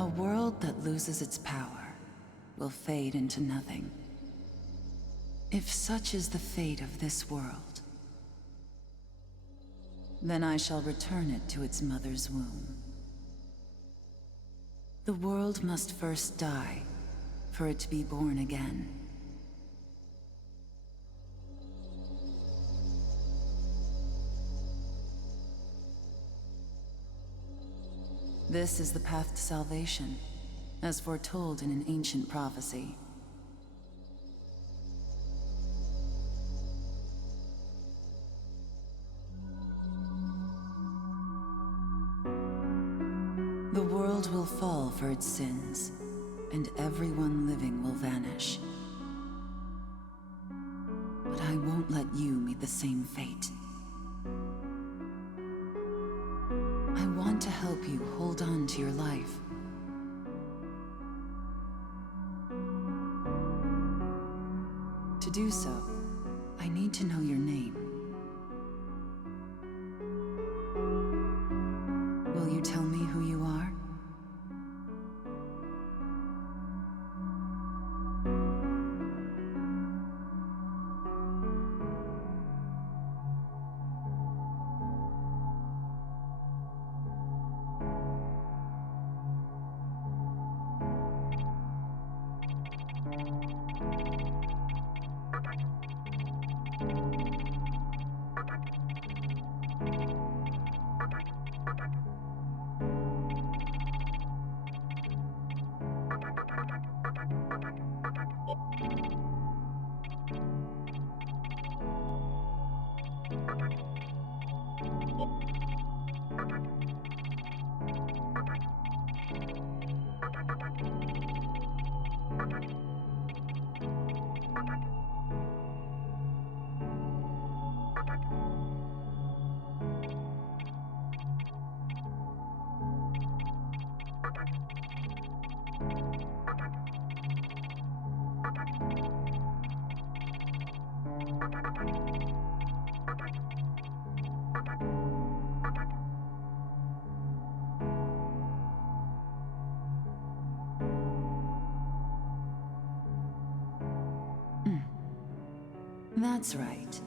A world that loses its power will fade into nothing. If such is the fate of this world, then I shall return it to its mother's womb. The world must first die for it to be born again. This is the path to salvation, as foretold in an ancient prophecy. The world will fall for its sins, and everyone living will vanish. But I won't let you meet the same fate. I want to help you hold on to your life. To do so, I need to know your name. Will you tell me who you are? That's right.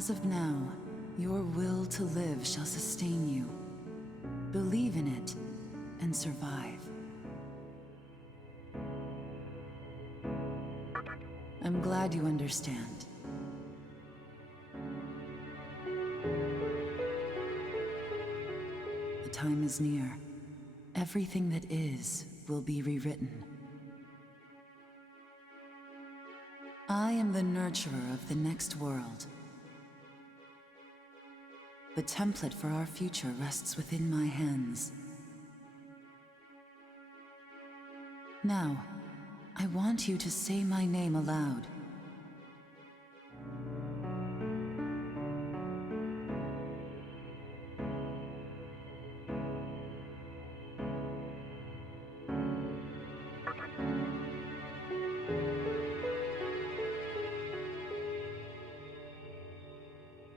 As of now, your will to live shall sustain you. Believe in it, and survive. I'm glad you understand. The time is near. Everything that is will be rewritten. I am the nurturer of the next world. The template for our future rests within my hands. Now, I want you to say my name aloud.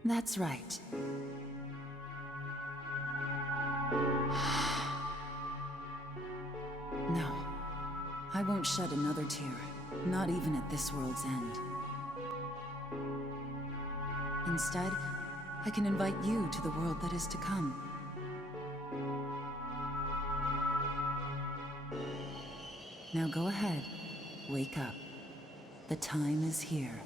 That's right. No, I won't shed another tear, not even at this world's end. Instead, I can invite you to the world that is to come. Now go ahead, wake up. The time is here.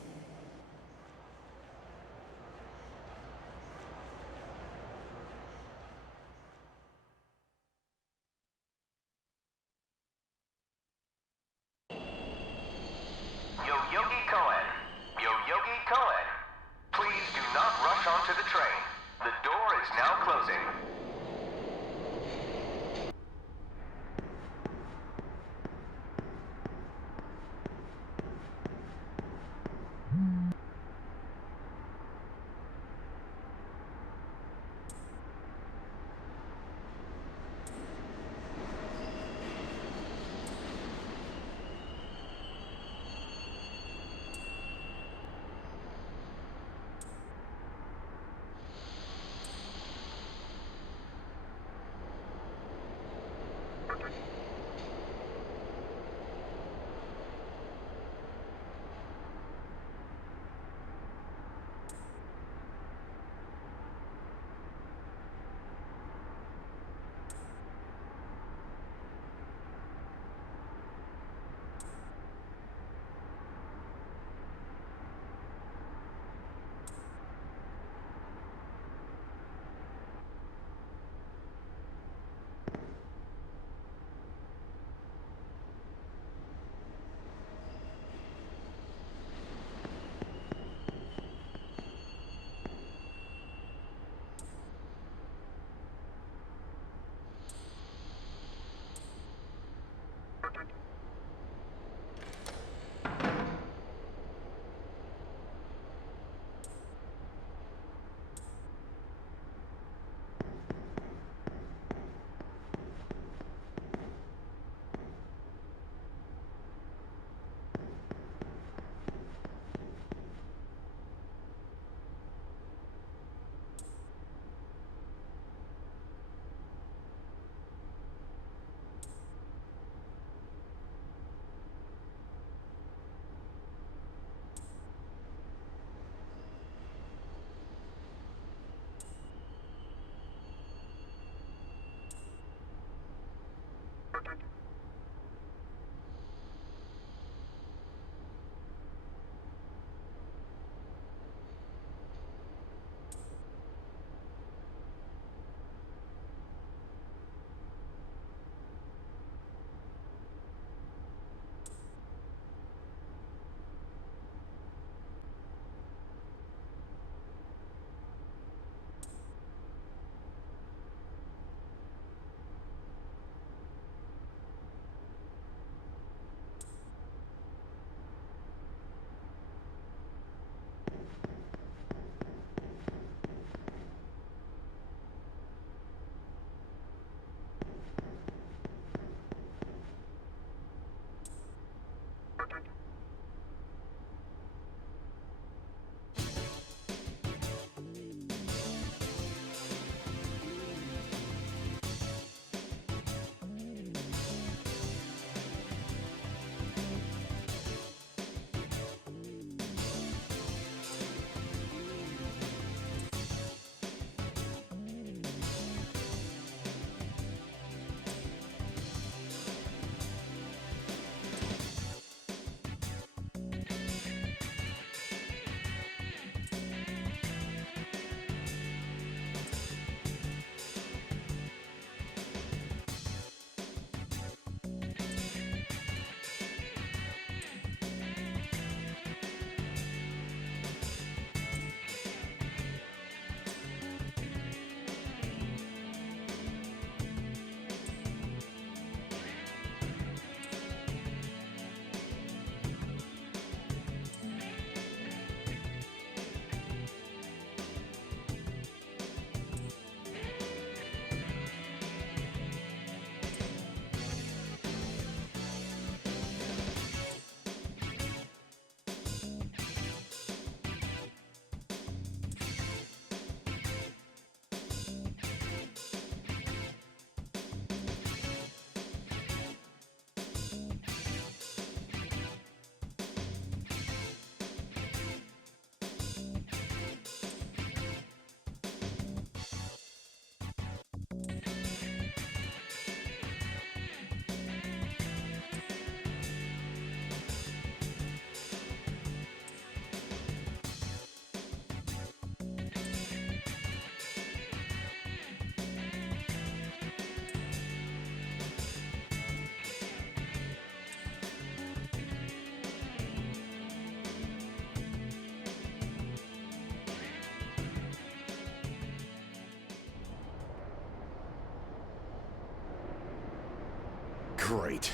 Great.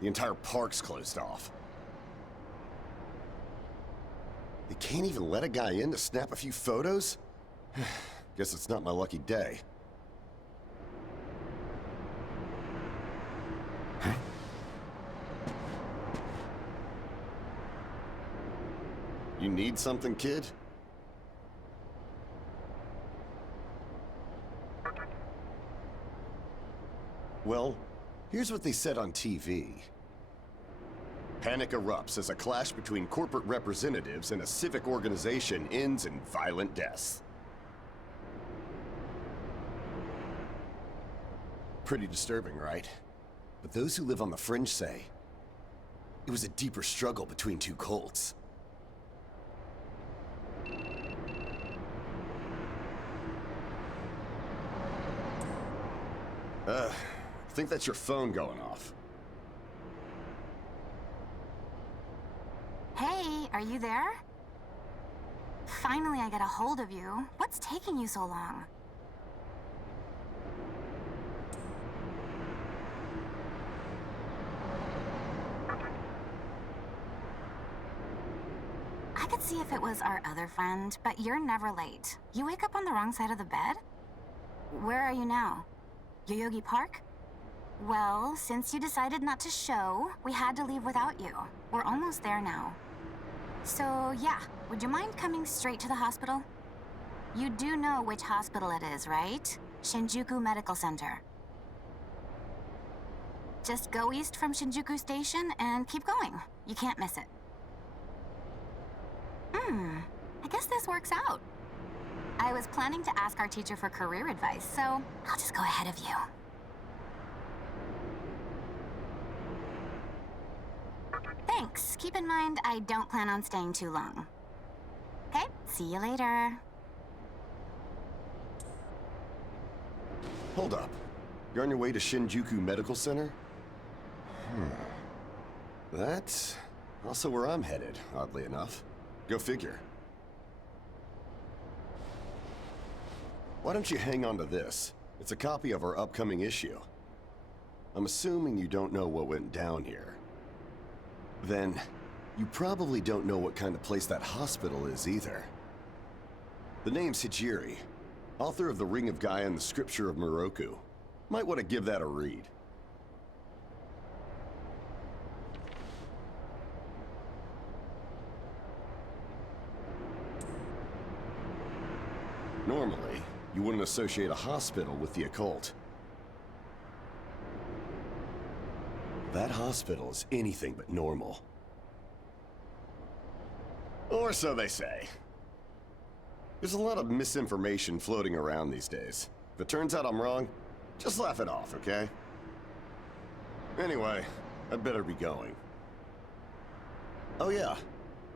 The entire park's closed off. They can't even let a guy in to snap a few photos? Guess it's not my lucky day. Huh? You need something, kid? Well, here's what they said on TV. Panic erupts as a clash between corporate representatives and a civic organization ends in violent deaths. Pretty disturbing, right? But those who live on the fringe say it was a deeper struggle between two cults. I think that's your phone going off. Hey, are you there? Finally, I get a hold of you. What's taking you so long? I could see if it was our other friend, but you're never late. You wake up on the wrong side of the bed? Where are you now? Yoyogi Park? Well, since you decided not to show, we had to leave without you. We're almost there now. So, yeah, would you mind coming straight to the hospital? You do know which hospital it is, right? Shinjuku Medical Center. Just go east from Shinjuku Station and keep going. You can't miss it. I guess this works out. I was planning to ask our teacher for career advice, so I'll just go ahead of you. Thanks. Keep in mind, I don't plan on staying too long. Okay, see you later. Hold up. You're on your way to Shinjuku Medical Center? That's also where I'm headed, oddly enough. Go figure. Why don't you hang on to this? It's a copy of our upcoming issue. I'm assuming you don't know what went down here. Then, you probably don't know what kind of place that hospital is either. The name's Hijiri, author of The Ring of Gaia and the Scripture of Moroku. Might want to give that a read. Normally, you wouldn't associate a hospital with the occult. That hospital is anything but normal. Or so they say. There's a lot of misinformation floating around these days. If it turns out I'm wrong, just laugh it off, okay? Anyway, I'd better be going. Oh yeah,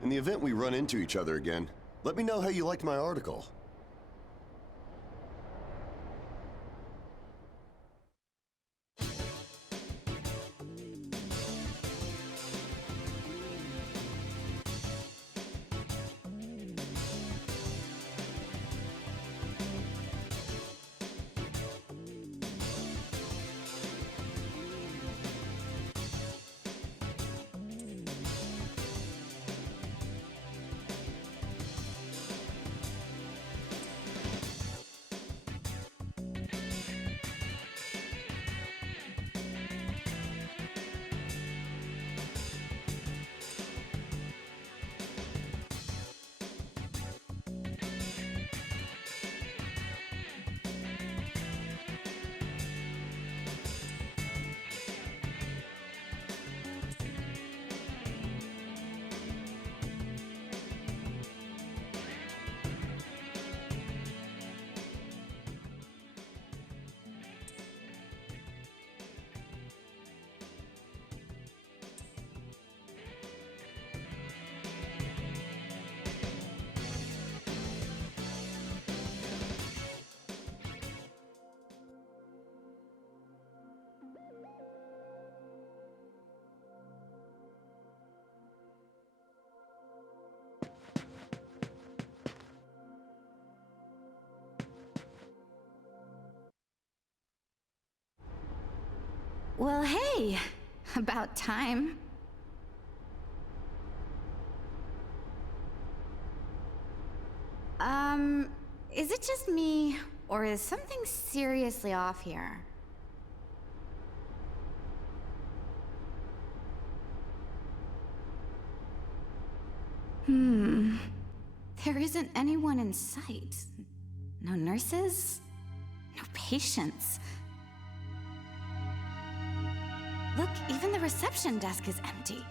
in the event we run into each other again, let me know how you liked my article. Well, hey, About time. Is it just me, or is something seriously off here? There isn't anyone in sight. No nurses? No patients. Look, even the reception desk is empty.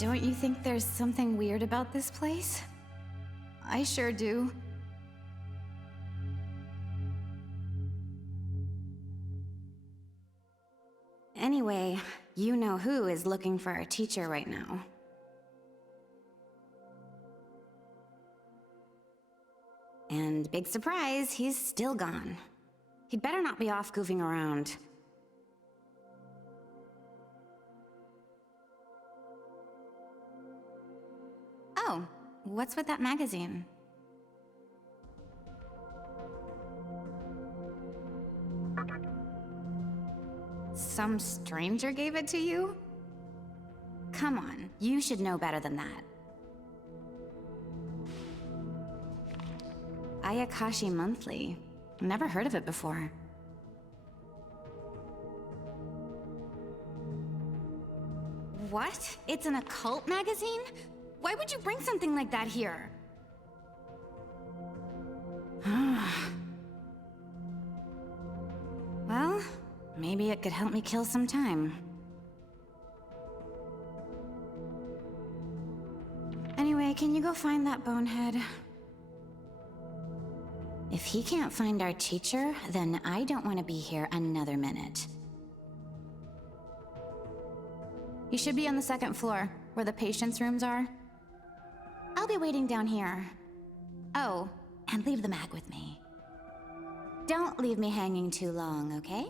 Don't you think there's something weird about this place? I sure do. Anyway, you know who is looking for a teacher right now. And big surprise, he's still gone. He'd better not be off goofing around. Oh, what's with that magazine? Some stranger gave it to you? Come on, you should know better than that. Ayakashi Monthly. Never heard of it before. What? It's an occult magazine? Why would you bring something like that here? Well, maybe it could help me kill some time. Anyway, can you go find that bonehead? If he can't find our teacher, then I don't want to be here another minute. You should be on the second floor, where the patients' rooms are. I'll be waiting down here. Oh, and leave the mag with me. Don't leave me hanging too long, okay?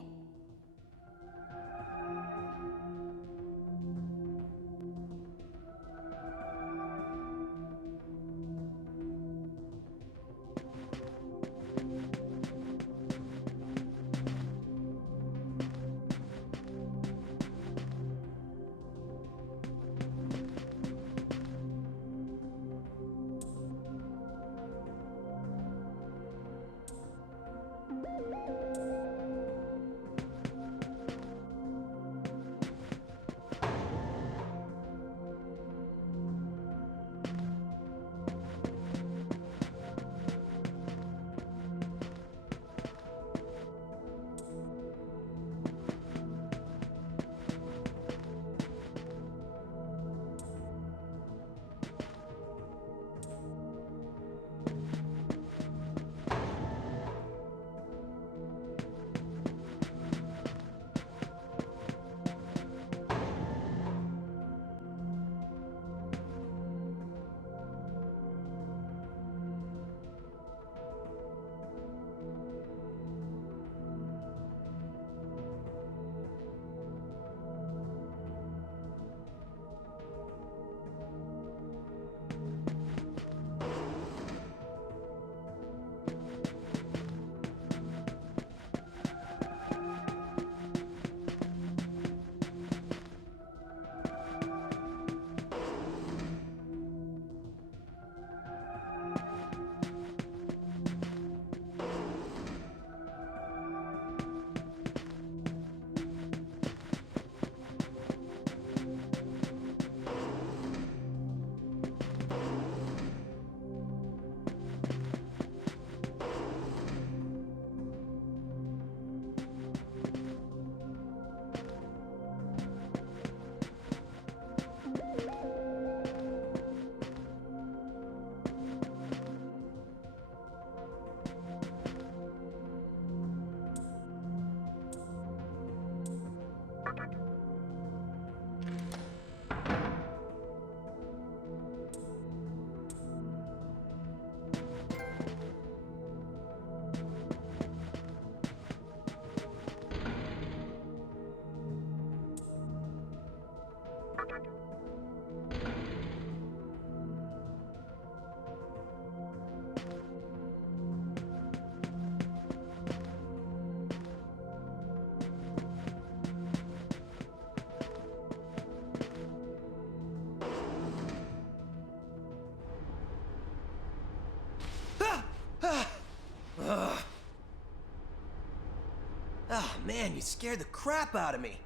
Oh man, you scared the crap out of me.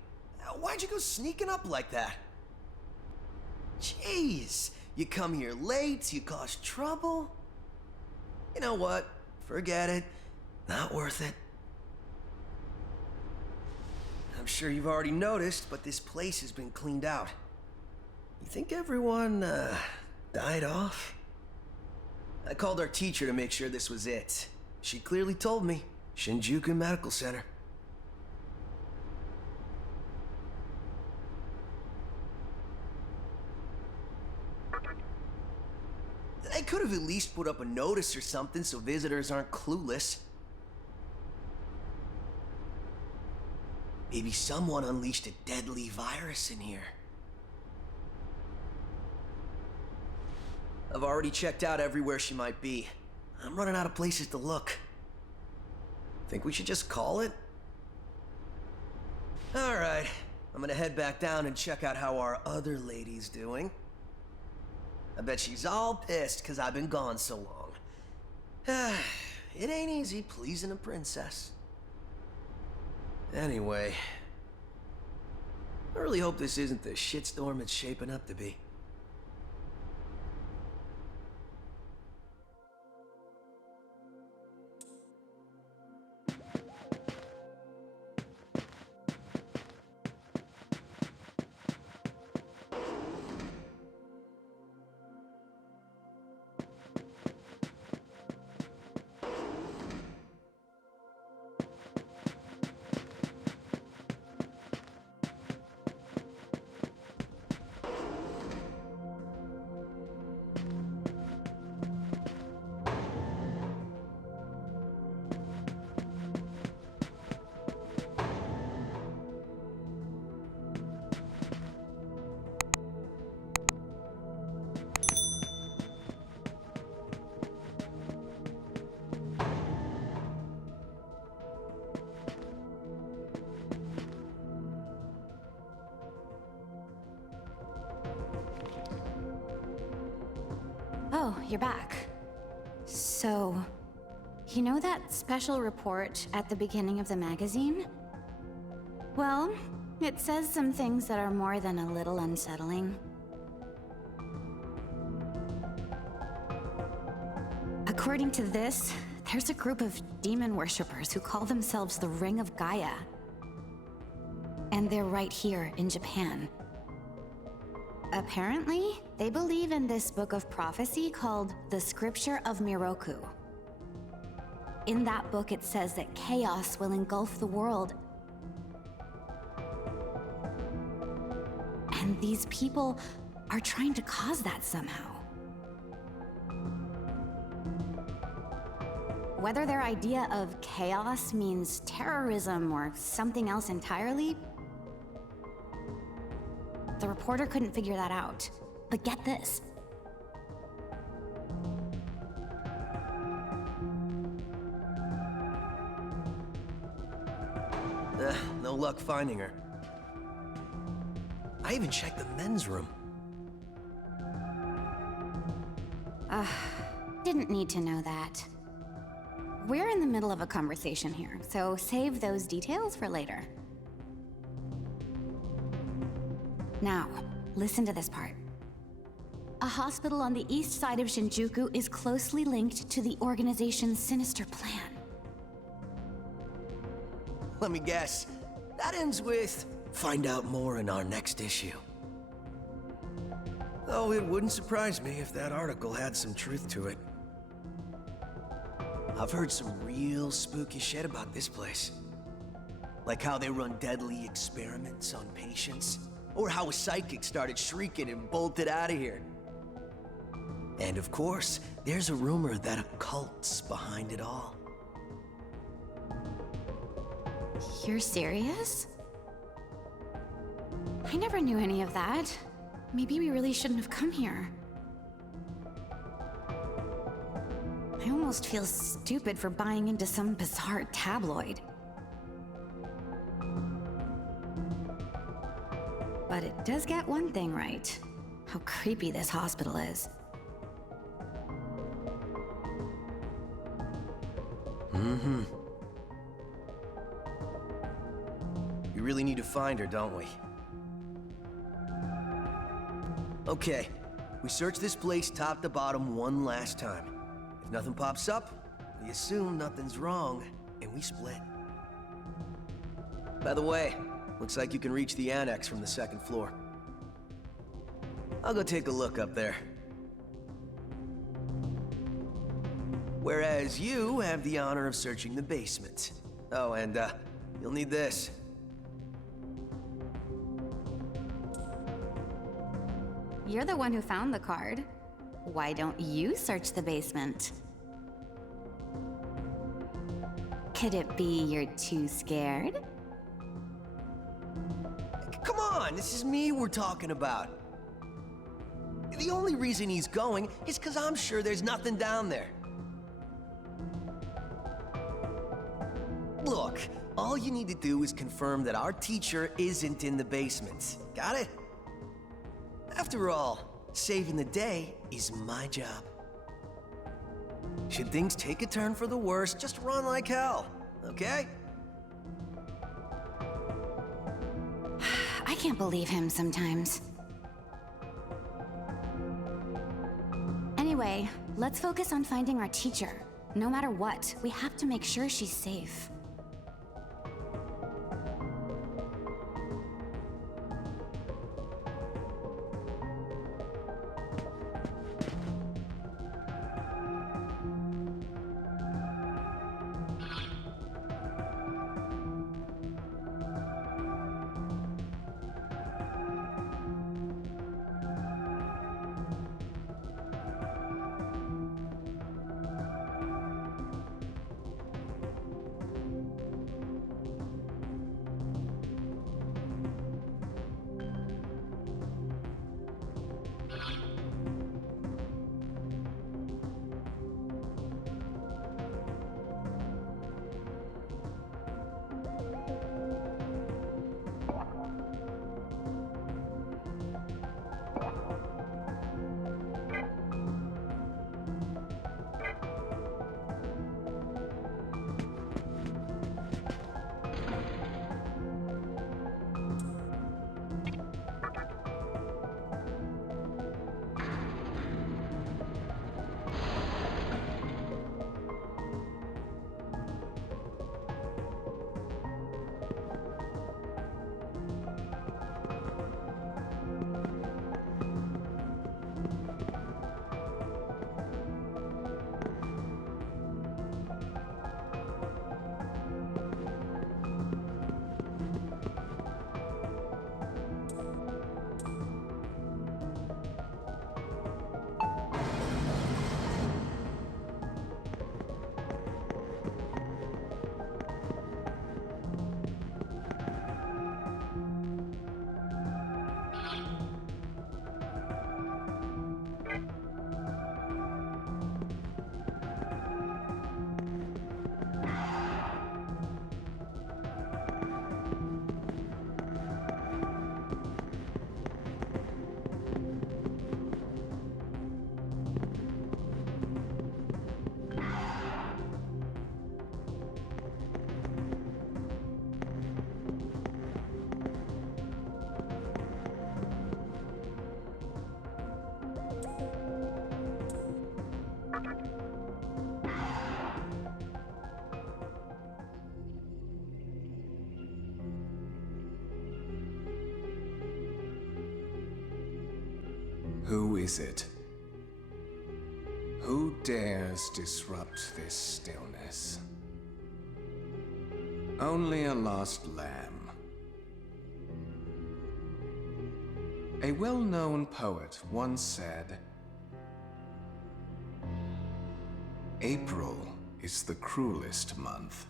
Why'd you go sneaking up like that? Jeez, you come here late, you cause trouble. You know what? Forget it. Not worth it. I'm sure you've already noticed, but this place has been cleaned out. You think everyone, died off? I called our teacher to make sure this was it. She clearly told me. Shinjuku Medical Center. They could have at least put up a notice or something so visitors aren't clueless. Maybe someone unleashed a deadly virus in here. I've already checked out everywhere she might be. I'm running out of places to look. Think we should just call it? Alright, I'm gonna head back down and check out how our other lady's doing. I bet she's all pissed because I've been gone so long. It ain't easy pleasing a princess. Anyway, I really hope this isn't the shitstorm it's shaping up to be. Oh, you're back. So, you know that special report at the beginning of the magazine? Well, it says some things that are more than a little unsettling. According to this, there's a group of demon worshippers who call themselves the Ring of Gaia. And they're right here in Japan. Apparently, they believe in this book of prophecy called the Scripture of Miroku. In that book, it says that chaos will engulf the world. And these people are trying to cause that somehow. Whether their idea of chaos means terrorism or something else entirely, the reporter couldn't figure that out. But get this. No luck finding her. I even checked the men's room. Didn't need to know that. We're in the middle of a conversation here, so save those details for later. Now, listen to this part. A hospital on the east side of Shinjuku is closely linked to the organization's sinister plan. Let me guess. That ends with, find out more in our next issue. Though it wouldn't surprise me if that article had some truth to it. I've heard some real spooky shit about this place. Like how they run deadly experiments on patients. Or how a psychic started shrieking and bolted out of here. And of course, there's a rumor that a cult's behind it all. You're serious? I never knew any of that. Maybe we really shouldn't have come here. I almost feel stupid for buying into some bizarre tabloid. But it does get one thing right. How creepy this hospital is. We really need to find her, don't we? Okay, we search this place top to bottom one last time. If nothing pops up, we assume nothing's wrong, and we split. By the way, looks like you can reach the annex from the second floor. I'll go take a look up there. Whereas you have the honor of searching the basement. Oh, and you'll need this. You're the one who found the card. Why don't you search the basement? Could it be you're too scared? Come on, this is me we're talking about. The only reason he's going is because I'm sure there's nothing down there. Look, all you need to do is confirm that our teacher isn't in the basement. Got it? After all, saving the day is my job. Should things take a turn for the worse, just run like hell, okay? I can't believe him sometimes. Anyway, let's focus on finding our teacher. No matter what, we have to make sure she's safe. Who is it? Who dares disrupt this stillness? Only a lost lamb. A well-known poet once said, "April is the cruelest month.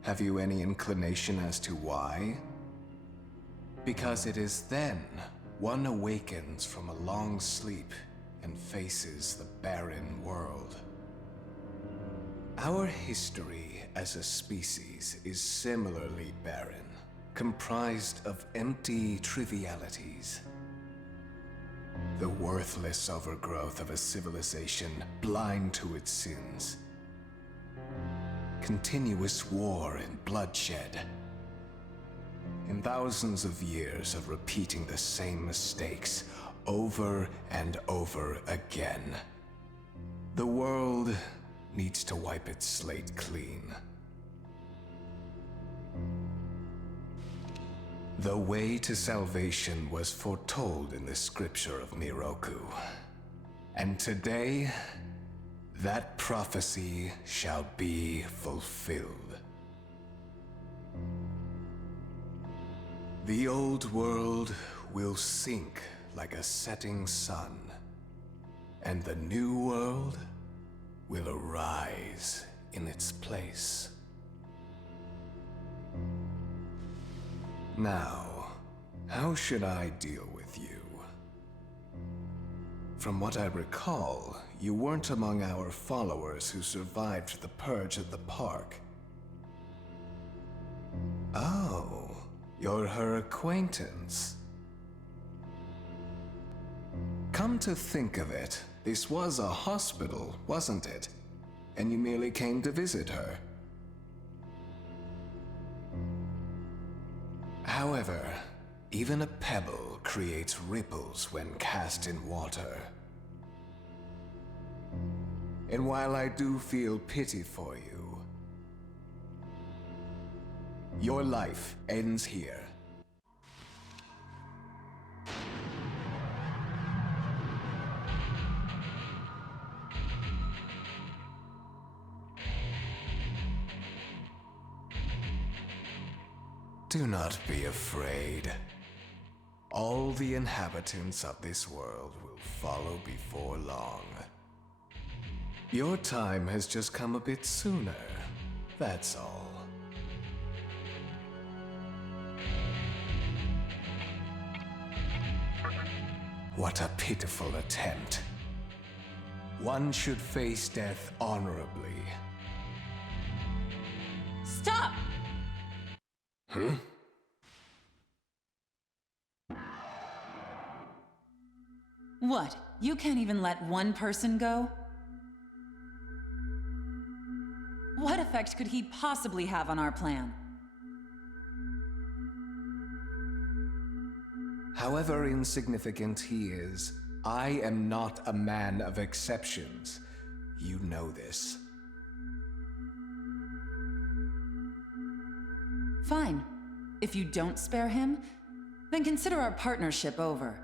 Have you any inclination as to why? Because it is then one awakens from a long sleep and faces the barren world. Our history as a species is similarly barren, comprised of empty trivialities. The worthless overgrowth of a civilization blind to its sins. Continuous war and bloodshed. in thousands of years of repeating the same mistakes over and over again, the world needs to wipe its slate clean. The way to salvation was foretold in the scripture of Miroku. And today, that prophecy shall be fulfilled. The old world will sink like a setting sun, and the new world will arise in its place. Now, how should I deal with you? From what I recall, you weren't among our followers who survived the purge at the park. Oh, you're her acquaintance. Come to think of it, this was a hospital, wasn't it? And you merely came to visit her. However, even a pebble creates ripples when cast in water. And while I do feel pity for you, your life ends here. Do not be afraid. All the inhabitants of this world will follow before long. Your time has just come a bit sooner, that's all. What a pitiful attempt. One should face death honorably. Stop! Huh? What? You can't even let one person go? What effect could he possibly have on our plan? However insignificant he is, I am not a man of exceptions. You know this. Fine. If you don't spare him, then consider our partnership over.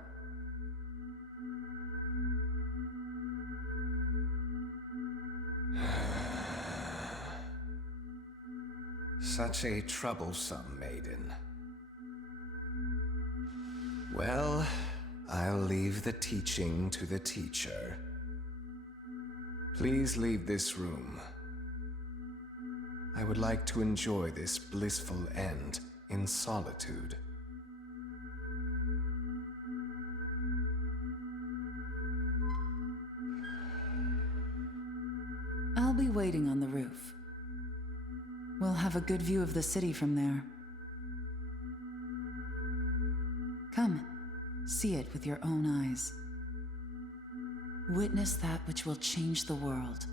Such a troublesome maiden. Well, I'll leave the teaching to the teacher. Please leave this room. I would like to enjoy this blissful end in solitude. I'll be waiting on the roof. We'll have a good view of the city from there. Come, see it with your own eyes. Witness that which will change the world.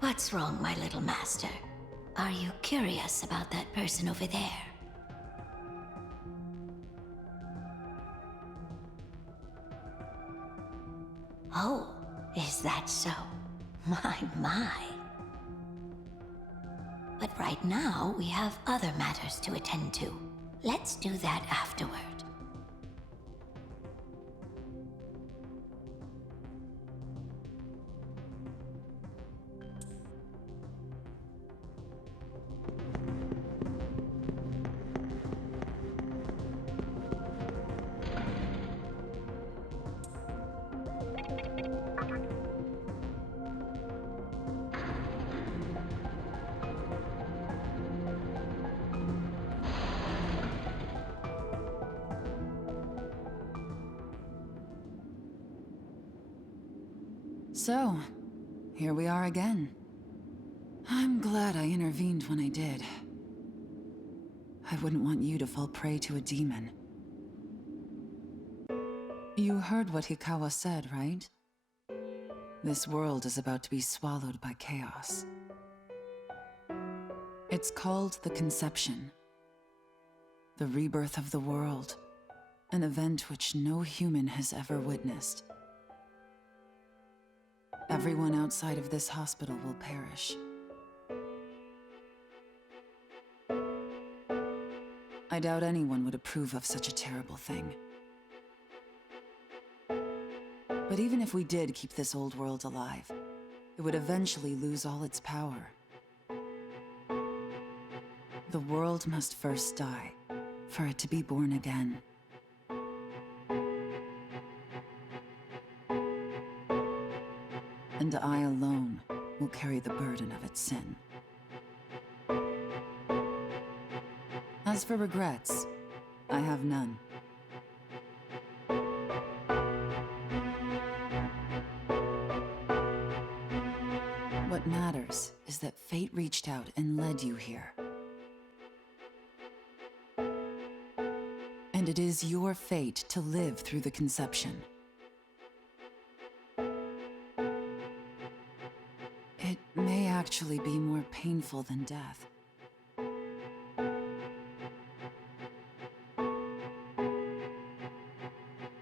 What's wrong, my little master? Are you curious about that person over there? Oh, is that so? My. But right now, we have other matters to attend to. Let's do that afterward. So, here we are again. I'm glad I intervened when I did. I wouldn't want you to fall prey to a demon. You heard what Hikawa said, right? This world is about to be swallowed by chaos. It's called the Conception. The rebirth of the world. An event which no human has ever witnessed. Everyone outside of this hospital will perish. I doubt anyone would approve of such a terrible thing. But even if we did keep this old world alive, it would eventually lose all its power. The world must first die, for it to be born again. And I alone will carry the burden of its sin. As for regrets, I have none. What matters is that fate reached out and led you here. And it is your fate to live through the Conception. It may actually be more painful than death.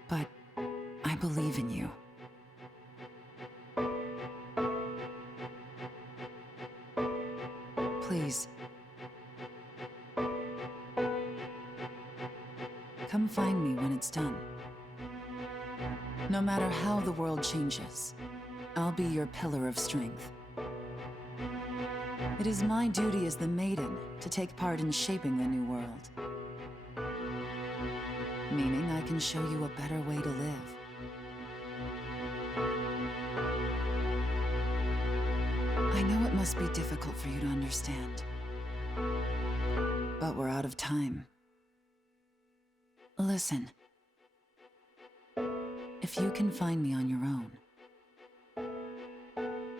But I believe in you. Please. Come find me when it's done. No matter how the world changes, I'll be your pillar of strength. It is my duty as the Maiden to take part in shaping the new world. Meaning I can show you a better way to live. I know it must be difficult for you to understand. But we're out of time. Listen. If you can find me on your own,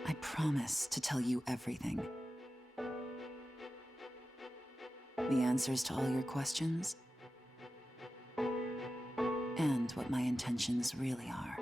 I promise to tell you everything. The answers to all your questions, and what my intentions really are.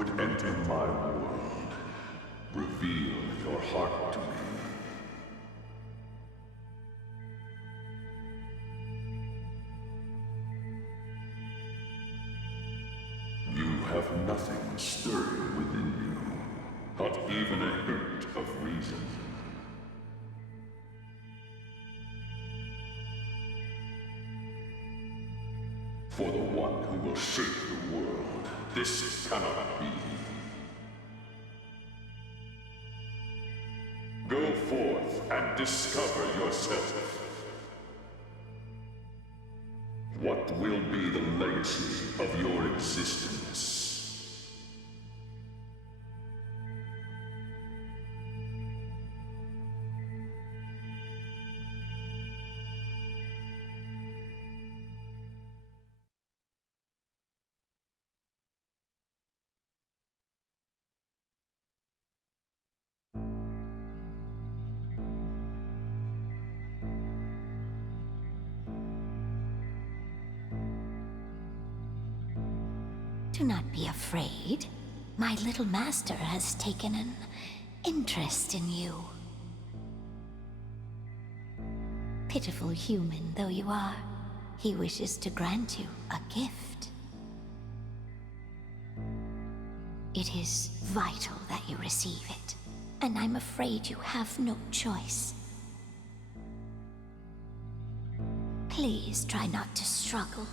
would enter my world, reveal your heart to me. You have nothing stirring within you, not even a hint of reason. For the one who will shape the world, this cannot be. Go forth and discover yourself. What will be the legacy of your existence? Do not be afraid. My little master has taken an interest in you. Pitiful human though you are, he wishes to grant you a gift. It is vital that you receive it, and I'm afraid you have no choice. Please try not to struggle.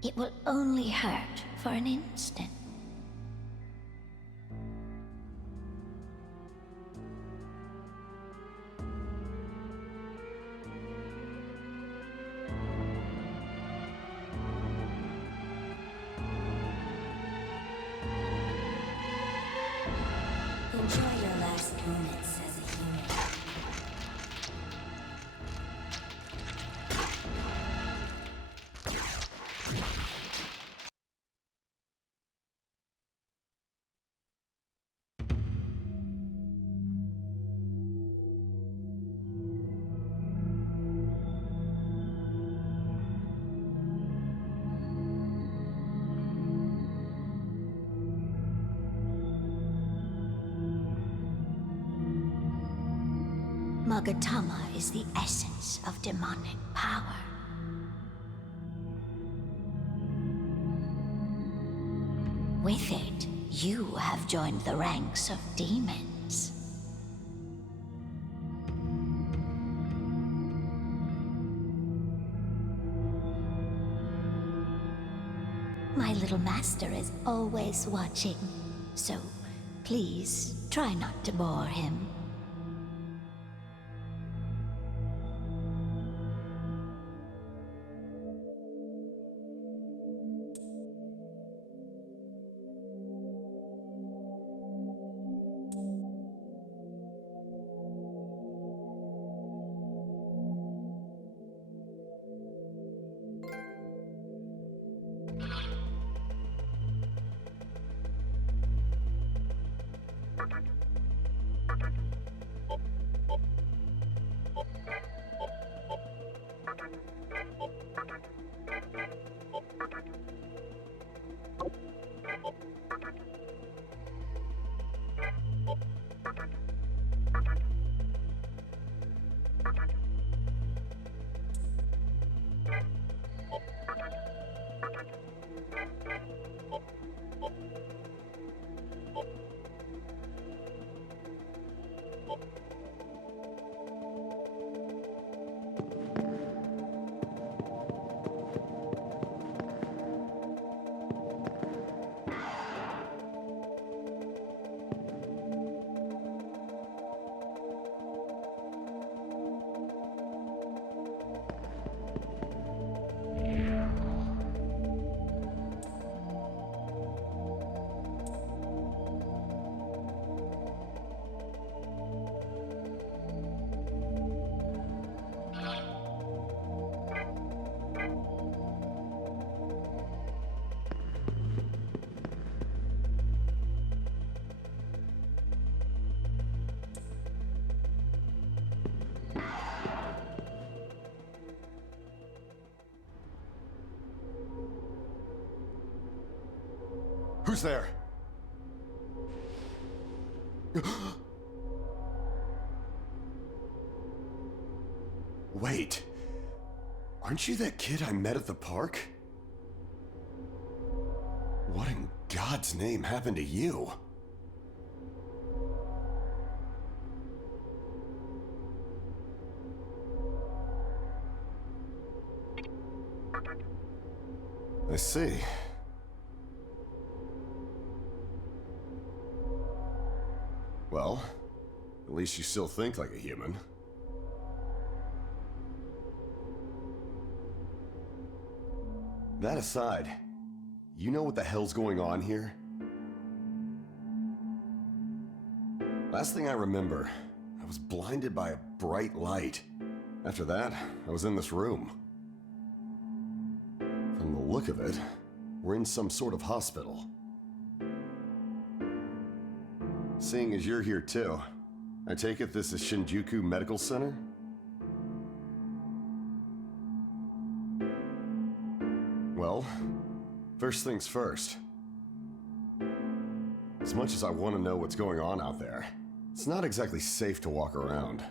It will only hurt for an instant. Enjoy your last moments as a human. Magatama is the essence of demonic power. With it, you have joined the ranks of demons. My little master is always watching, so please try not to bore him. Who's there? Wait. Aren't you that kid I met at the park? What in God's name happened to you? I see. Well, at least you still think like a human. That aside, you know what the hell's going on here? Last thing I remember, I was blinded by a bright light. After that, I was in this room. From the look of it, we're in some sort of hospital. Seeing as you're here too, I take it this is Shinjuku Medical Center? Well, first things first. As much as I want to know what's going on out there, it's not exactly safe to walk around.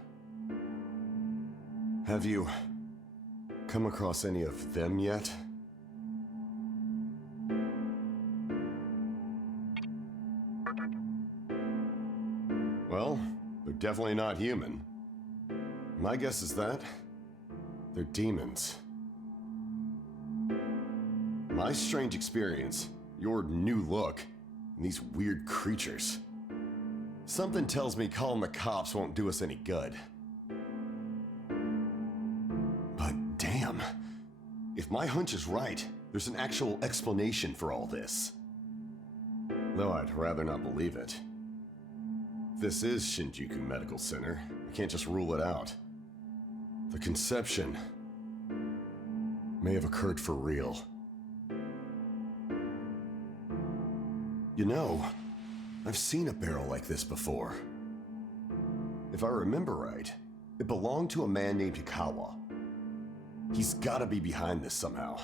Have you come across any of them yet? Well, they're definitely not human. My guess is that they're demons. My strange experience, your new look, and these weird creatures. Something tells me calling the cops won't do us any good. But damn, if my hunch is right, there's an actual explanation for all this. Though I'd rather not believe it. If this is Shinjuku Medical Center, I can't just rule it out. The conception may have occurred for real. You know, I've seen a barrel like this before. If I remember right, it belonged to a man named Hikawa. He's gotta be behind this somehow.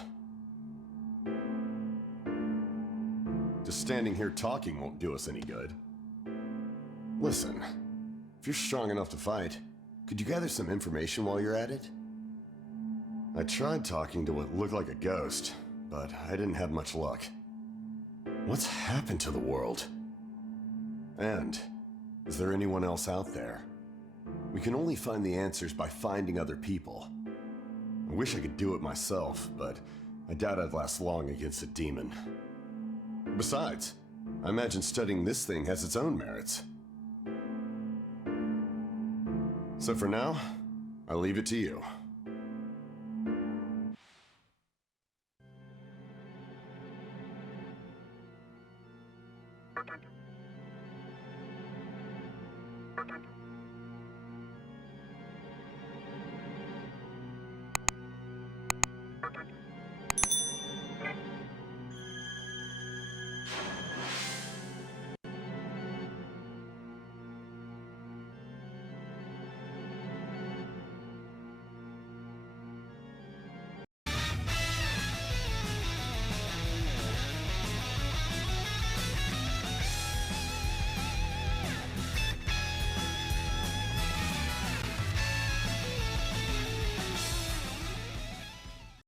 Just standing here talking won't do us any good. Listen, if you're strong enough to fight, could you gather some information while you're at it? I tried talking to what looked like a ghost, but I didn't have much luck. What's happened to the world? And is there anyone else out there? We can only find the answers by finding other people. I wish I could do it myself, but I doubt I'd last long against a demon. Besides, I imagine studying this thing has its own merits. So for now, I'll leave it to you.